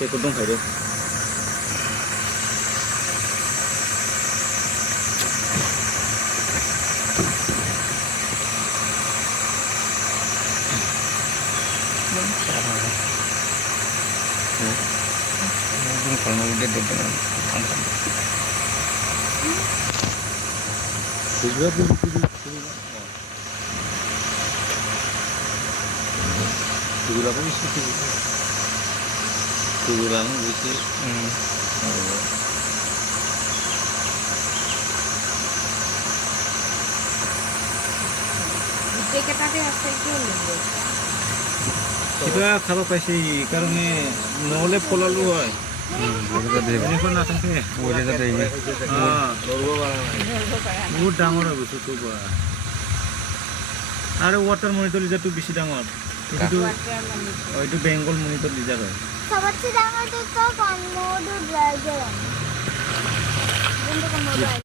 Cái cũng phải được. Kalau mau dia dengan Juga Tujuh delapan isi tujuh delapan isi. Kita খাব পাইছে কাৰণে নহলে পলালো হয় এনেকুৱা নাথাকে বহুত ডাঙৰ হৈ গৈছে তোৰ পৰা আৰু ৱাটাৰ মনিটৰ লিজাৰটো বেছি ডাঙৰ এইটো বেংগল মনিটৰ লিজাৰ হয় সবচেয়ে ডাঙৰটো তো কনমোডো ড্ৰাইভাৰ